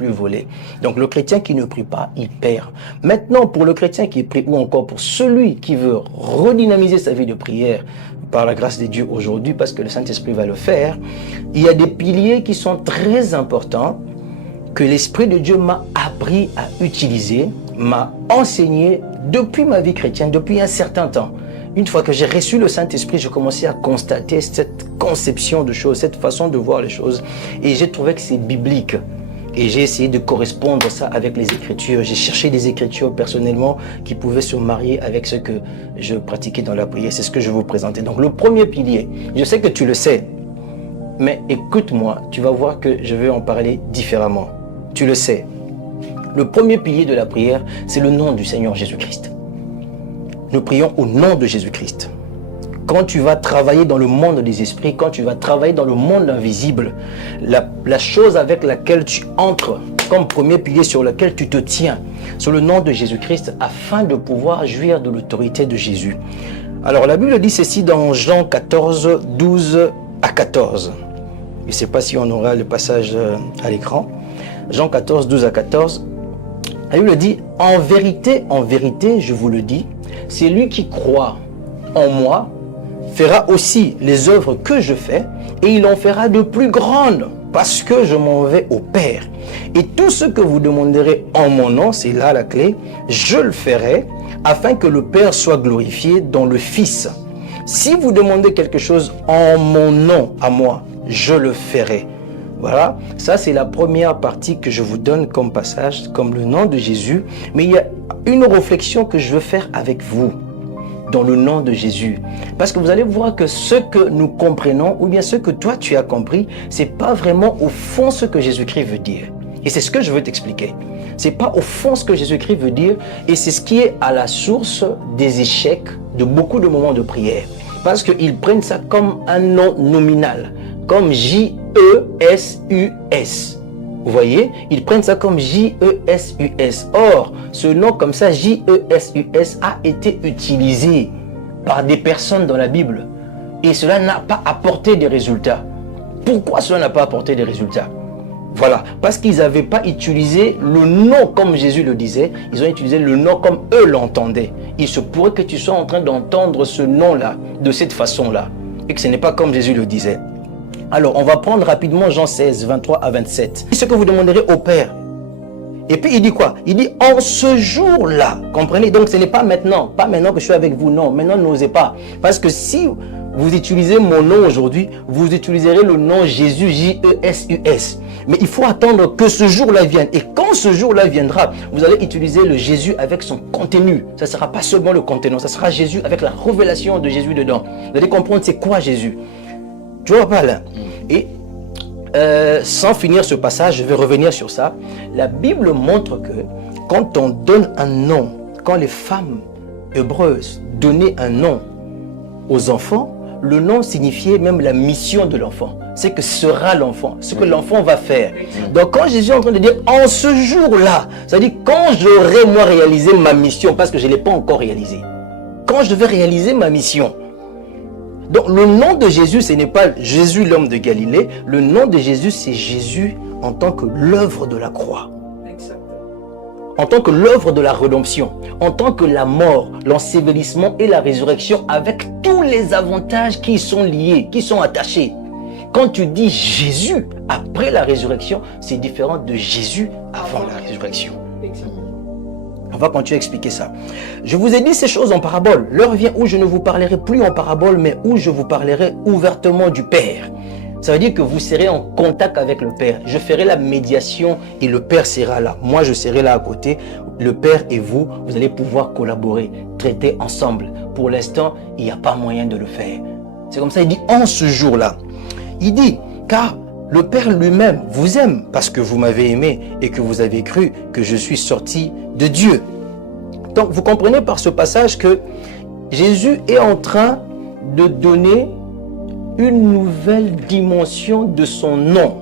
plus voler. Donc le chrétien qui ne prie pas, il perd. Maintenant, pour le chrétien qui prie, ou encore pour celui qui veut redynamiser sa vie de prière, par la grâce de Dieu aujourd'hui, parce que le Saint-Esprit va le faire, il y a des piliers qui sont très importants, que l'Esprit de Dieu m'a appris à utiliser, m'a enseigné depuis ma vie chrétienne, depuis un certain temps. Une fois que j'ai reçu le Saint-Esprit, j'ai commencé à constater cette conception de choses, cette façon de voir les choses. Et j'ai trouvé que c'est biblique. Et j'ai essayé de correspondre ça avec les Écritures. J'ai cherché des Écritures personnellement qui pouvaient se marier avec ce que je pratiquais dans la prière. C'est ce que je vais vous présenter. Donc le premier pilier, je sais que tu le sais, mais écoute-moi, tu vas voir que je vais en parler différemment. Tu le sais. Le premier pilier de la prière, c'est le nom du Seigneur Jésus-Christ. Nous prions au nom de Jésus-Christ. Quand tu vas travailler dans le monde des esprits, quand tu vas travailler dans le monde invisible, la chose avec laquelle tu entres, comme premier pilier sur lequel tu te tiens, sur le nom de Jésus-Christ, afin de pouvoir jouir de l'autorité de Jésus. Alors la Bible dit ceci dans Jean 14, 12 à 14. Je ne sais pas si on aura le passage à l'écran. Jean 14, 12 à 14. La Bible dit, en vérité, je vous le dis, c'est lui qui croit en moi, fera aussi les œuvres que je fais, et il en fera de plus grandes, parce que je m'en vais au Père. Et tout ce que vous demanderez en mon nom, c'est là la clé, je le ferai, afin que le Père soit glorifié dans le Fils. Si vous demandez quelque chose en mon nom, à moi, je le ferai. Voilà, ça c'est la première partie que je vous donne comme passage, comme le nom de Jésus. Mais il y a une réflexion que je veux faire avec vous, dans le nom de Jésus. Parce que vous allez voir que ce que nous comprenons, ou bien ce que toi tu as compris, c'est pas vraiment au fond ce que Jésus-Christ veut dire. Et c'est ce que je veux t'expliquer. C'est pas au fond ce que Jésus-Christ veut dire, et c'est ce qui est à la source des échecs de beaucoup de moments de prière. Parce qu'ils prennent ça comme un nom nominal, comme J-E-S-U-S. Vous voyez, ils prennent ça comme J-E-S-U-S. Or, ce nom comme ça, J-E-S-U-S, a été utilisé par des personnes dans la Bible. Et cela n'a pas apporté des résultats. Pourquoi cela n'a pas apporté des résultats? Voilà, parce qu'ils n'avaient pas utilisé le nom comme Jésus le disait, ils ont utilisé le nom comme eux l'entendaient. Il se pourrait que tu sois en train d'entendre ce nom-là, de cette façon-là, et que ce n'est pas comme Jésus le disait. Alors, on va prendre rapidement Jean 16, 23 à 27. Ce que vous demanderez au Père. Et puis, il dit quoi? Il dit, en ce jour-là, comprenez? Donc, ce n'est pas maintenant que je suis avec vous, non. Maintenant, n'osez pas. Parce que si vous utilisez mon nom aujourd'hui, vous utiliserez le nom Jésus, J-E-S-U-S. Mais il faut attendre que ce jour-là vienne. Et quand ce jour-là viendra, vous allez utiliser le Jésus avec son contenu. Ça ne sera pas seulement le contenant, ça sera Jésus avec la révélation de Jésus dedans. Vous allez comprendre c'est quoi Jésus. Tu vois pas là? Et sans finir ce passage, je vais revenir sur ça. La Bible montre que quand on donne un nom, quand les femmes hébreuses donnaient un nom aux enfants, le nom signifiait même la mission de l'enfant. C'est que sera l'enfant, ce que l'enfant va faire. Donc quand Jésus est en train de dire en ce jour-là, ça veut dire quand j'aurai moi réalisé ma mission, parce que je ne l'ai pas encore réalisé. Quand je vais réaliser ma mission. Donc le nom de Jésus, ce n'est pas Jésus l'homme de Galilée. Le nom de Jésus, c'est Jésus en tant que l'œuvre de la croix. En tant que l'œuvre de la rédemption, en tant que la mort, l'ensevelissement et la résurrection, avec tous les avantages qui y sont liés, qui sont attachés. Quand tu dis Jésus après la résurrection, c'est différent de Jésus avant la résurrection. On va continuer à expliquer ça. Je vous ai dit ces choses en parabole. L'heure vient où je ne vous parlerai plus en parabole, mais où je vous parlerai ouvertement du Père. Ça veut dire que vous serez en contact avec le Père. Je ferai la médiation et le Père sera là. Moi, je serai là à côté. Le Père et vous, vous allez pouvoir collaborer, traiter ensemble. Pour l'instant, il n'y a pas moyen de le faire. C'est comme ça, il dit en ce jour-là. Il dit, car le Père lui-même vous aime parce que vous m'avez aimé et que vous avez cru que je suis sorti de Dieu. Donc, vous comprenez par ce passage que Jésus est en train de donner une nouvelle dimension de son nom.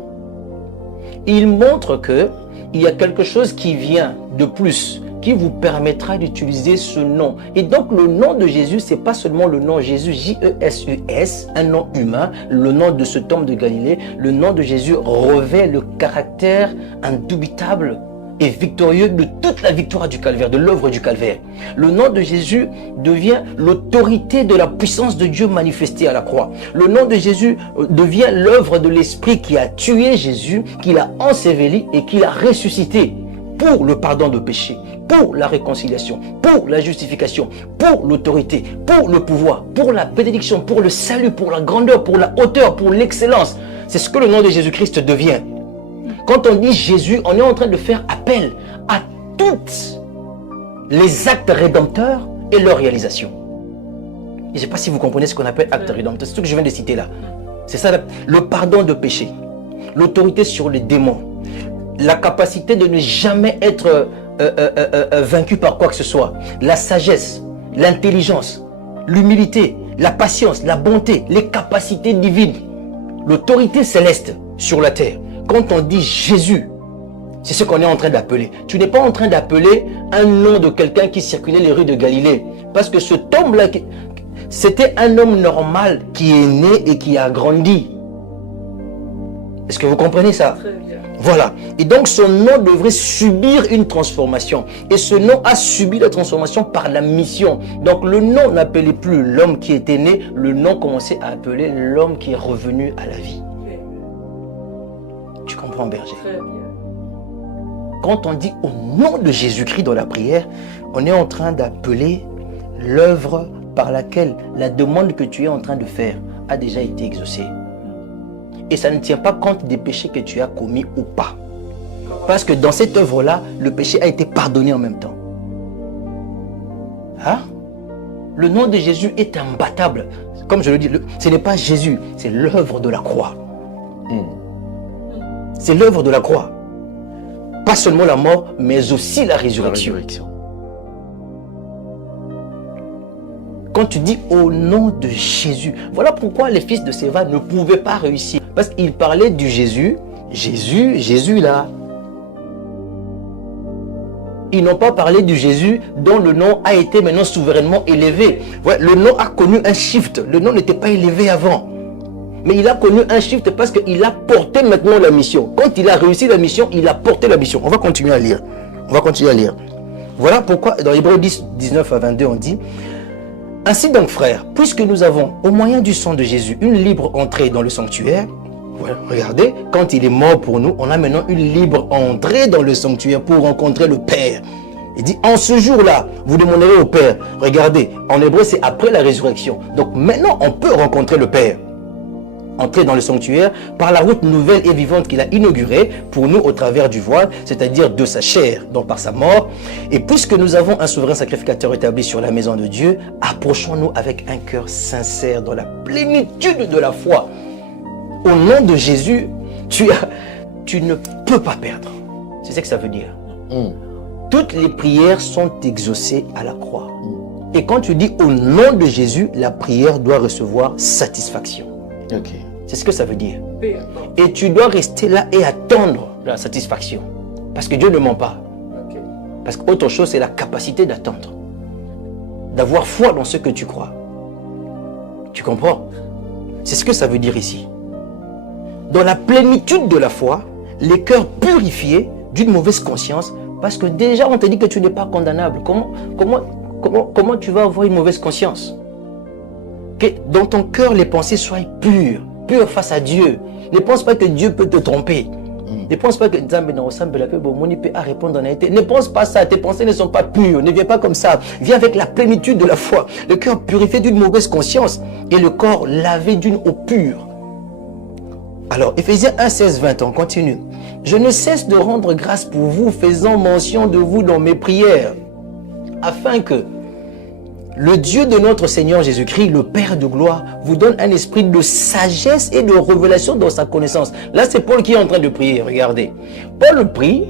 Il montre que il y a quelque chose qui vient de plus, qui vous permettra d'utiliser ce nom. Et donc le nom de Jésus, c'est pas seulement le nom Jésus, J-E-S-U-S, un nom humain, le nom de cet homme de Galilée. Le nom de Jésus revêt le caractère indubitable et victorieux de toute la victoire du calvaire, de l'œuvre du calvaire. Le nom de Jésus devient l'autorité de la puissance de Dieu manifestée à la croix. Le nom de Jésus devient l'œuvre de l'Esprit qui a tué Jésus, qui l'a enseveli et qui l'a ressuscité pour le pardon de péché, pour la réconciliation, pour la justification, pour l'autorité, pour le pouvoir, pour la bénédiction, pour le salut, pour la grandeur, pour la hauteur, pour l'excellence. C'est ce que le nom de Jésus-Christ devient. Quand on dit Jésus, on est en train de faire appel à tous les actes rédempteurs et leur réalisation. Je ne sais pas si vous comprenez ce qu'on appelle acte rédempteur. C'est ce que je viens de citer là. C'est ça, le pardon de péché, l'autorité sur les démons, la capacité de ne jamais être vaincu par quoi que ce soit, la sagesse, l'intelligence, l'humilité, la patience, la bonté, les capacités divines, l'autorité céleste sur la terre. Quand on dit Jésus, c'est ce qu'on est en train d'appeler. Tu n'es pas en train d'appeler un nom de quelqu'un qui circulait les rues de Galilée. Parce que ce homme-là, c'était un homme normal qui est né et qui a grandi. Est-ce que vous comprenez ça? Très bien. Voilà. Et donc son nom devrait subir une transformation. Et ce nom a subi la transformation par la mission. Donc le nom n'appelait plus l'homme qui était né. Le nom commençait à appeler l'homme qui est revenu à la vie. Tu comprends, berger? Très bien. Quand on dit au nom de Jésus-Christ dans la prière, on est en train d'appeler l'œuvre par laquelle la demande que tu es en train de faire a déjà été exaucée. Et ça ne tient pas compte des péchés que tu as commis ou pas. Parce que dans cette œuvre-là, le péché a été pardonné en même temps. Hein? Le nom de Jésus est imbattable. Comme je le dis, ce n'est pas Jésus, c'est l'œuvre de la croix. C'est l'œuvre de la croix. Pas seulement la mort, mais aussi la résurrection. Quand tu dis au nom de Jésus, voilà pourquoi les fils de Séva ne pouvaient pas réussir. Parce qu'ils parlaient du Jésus, Jésus là. Ils n'ont pas parlé du Jésus dont le nom a été maintenant souverainement élevé. Ouais, le nom a connu un shift. Le nom n'était pas élevé avant. Mais il a connu un shift parce qu'il a porté maintenant la mission. Quand il a réussi la mission, il a porté la mission. On va continuer à lire. Voilà pourquoi dans Hébreux 10, 19 à 22, on dit: ainsi donc, frères, puisque nous avons, au moyen du sang de Jésus, une libre entrée dans le sanctuaire, ouais, regardez, quand il est mort pour nous, on a maintenant une libre entrée dans le sanctuaire pour rencontrer le Père. Il dit, en ce jour-là, vous demanderez au Père. Regardez, en hébreu, c'est après la résurrection. Donc maintenant, on peut rencontrer le Père. Entrer dans le sanctuaire par la route nouvelle et vivante qu'il a inaugurée pour nous au travers du voile, c'est-à-dire de sa chair, donc par sa mort. Et puisque nous avons un souverain sacrificateur établi sur la maison de Dieu, approchons-nous avec un cœur sincère dans la plénitude de la foi. Au nom de Jésus, tu ne peux pas perdre. C'est ce que ça veut dire. Toutes les prières sont exaucées à la croix. Et quand tu dis au nom de Jésus, la prière doit recevoir satisfaction. Ok. C'est ce que ça veut dire. Et tu dois rester là et attendre la satisfaction. Parce que Dieu ne ment pas. Parce qu'autre chose, c'est la capacité d'attendre. D'avoir foi dans ce que tu crois. Tu comprends? C'est ce que ça veut dire ici. Dans la plénitude de la foi, les cœurs purifiés d'une mauvaise conscience, parce que déjà on te dit que tu n'es pas condamnable. Comment tu vas avoir une mauvaise conscience? Que dans ton cœur, les pensées soient pures face à Dieu. Ne pense pas que Dieu peut te tromper. Ne pense pas que ne pense pas ça. Tes pensées ne sont pas pures. Ne viens pas comme ça. Viens avec la plénitude de la foi. Le cœur purifié d'une mauvaise conscience et le corps lavé d'une eau pure. Alors, Éphésiens 1, 16, 20, on continue. Je ne cesse de rendre grâce pour vous, faisant mention de vous dans mes prières, afin que le Dieu de notre Seigneur Jésus-Christ, le Père de gloire, vous donne un esprit de sagesse et de révélation dans sa connaissance. Là, c'est Paul qui est en train de prier. Regardez. Paul prie,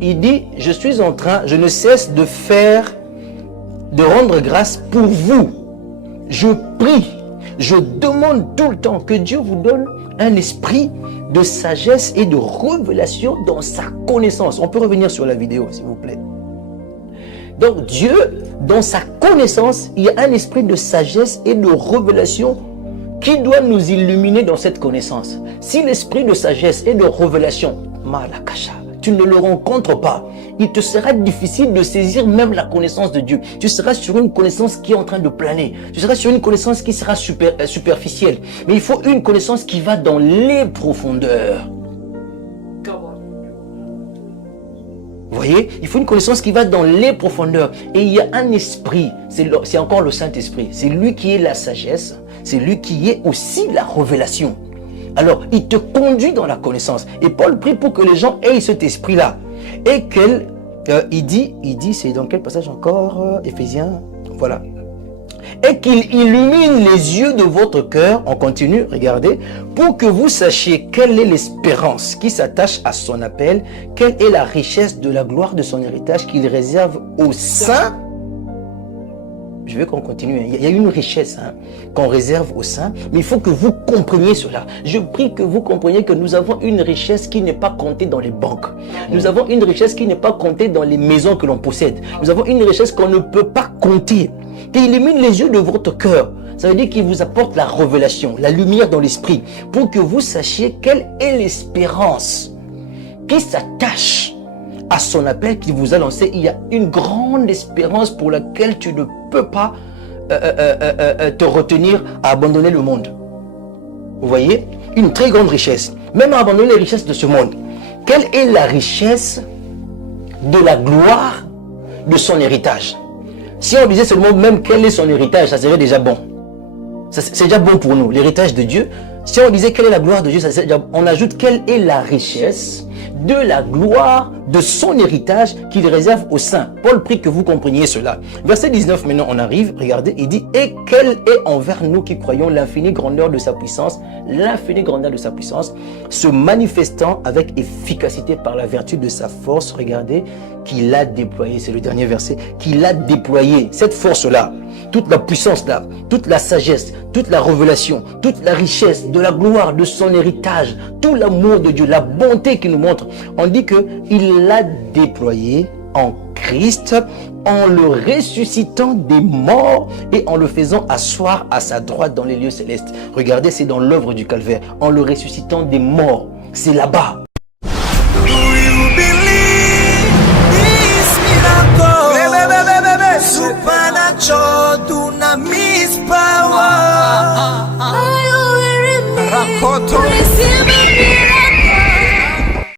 il dit, je ne cesse de rendre grâce pour vous. Je prie, je demande tout le temps que Dieu vous donne un esprit de sagesse et de révélation dans sa connaissance. On peut revenir sur la vidéo, s'il vous plaît. Donc Dieu, dans sa connaissance, il y a un esprit de sagesse et de révélation qui doit nous illuminer dans cette connaissance. Si l'esprit de sagesse et de révélation, Malakasha, tu ne le rencontres pas, il te sera difficile de saisir même la connaissance de Dieu. Tu seras sur une connaissance qui est en train de planer. Tu seras sur une connaissance qui sera superficielle. Mais il faut une connaissance qui va dans les profondeurs. Vous voyez, il faut une connaissance qui va dans les profondeurs. Et il y a un esprit, c'est encore le Saint-Esprit. C'est lui qui est la sagesse, c'est lui qui est aussi la révélation. Alors, il te conduit dans la connaissance. Et Paul prie pour que les gens aient cet esprit-là. Et il dit, c'est dans quel passage encore? Éphésiens, voilà. Et qu'il illumine les yeux de votre cœur, on continue, regardez, pour que vous sachiez quelle est l'espérance qui s'attache à son appel, quelle est la richesse de la gloire de son héritage qu'il réserve aux saints. Je veux qu'on continue. Il y a une richesse qu'on réserve aux saints, mais il faut que vous compreniez cela. Je prie que vous compreniez que nous avons une richesse qui n'est pas comptée dans les banques. Nous avons une richesse qui n'est pas comptée dans les maisons que l'on possède. Nous avons une richesse qu'on ne peut pas compter, qui illumine les yeux de votre cœur. Ça veut dire qu'il vous apporte la révélation, la lumière dans l'esprit, pour que vous sachiez quelle est l'espérance qui s'attache à son appel qu'il vous a lancé. Il y a une grande espérance pour laquelle tu ne peux pas te retenir à abandonner le monde. Vous voyez, une très grande richesse, même à abandonner les richesses de ce monde. Quelle est la richesse de la gloire de son héritage? Si on disait seulement même quel est son héritage, ça serait déjà bon. C'est déjà bon pour nous, l'héritage de Dieu. Si on disait quelle est la gloire de Dieu, on ajoute quelle est la richesse de la gloire de son héritage qu'il réserve aux saints. Paul prie que vous compreniez cela. Verset 19, maintenant on arrive, regardez, il dit, et quelle est envers nous qui croyons l'infinie grandeur de sa puissance, se manifestant avec efficacité par la vertu de sa force, regardez, qu'il a déployé, c'est le dernier verset, qu'il a déployé, cette force-là, toute la puissance-là, toute la sagesse, toute la révélation, toute la richesse de la gloire de son héritage, tout l'amour de Dieu, la bonté qu'il nous montre. On dit qu'il l'a déployé en Christ, en le ressuscitant des morts et en le faisant asseoir à sa droite dans les lieux célestes. Regardez, c'est dans l'œuvre du calvaire, en le ressuscitant des morts. C'est là-bas.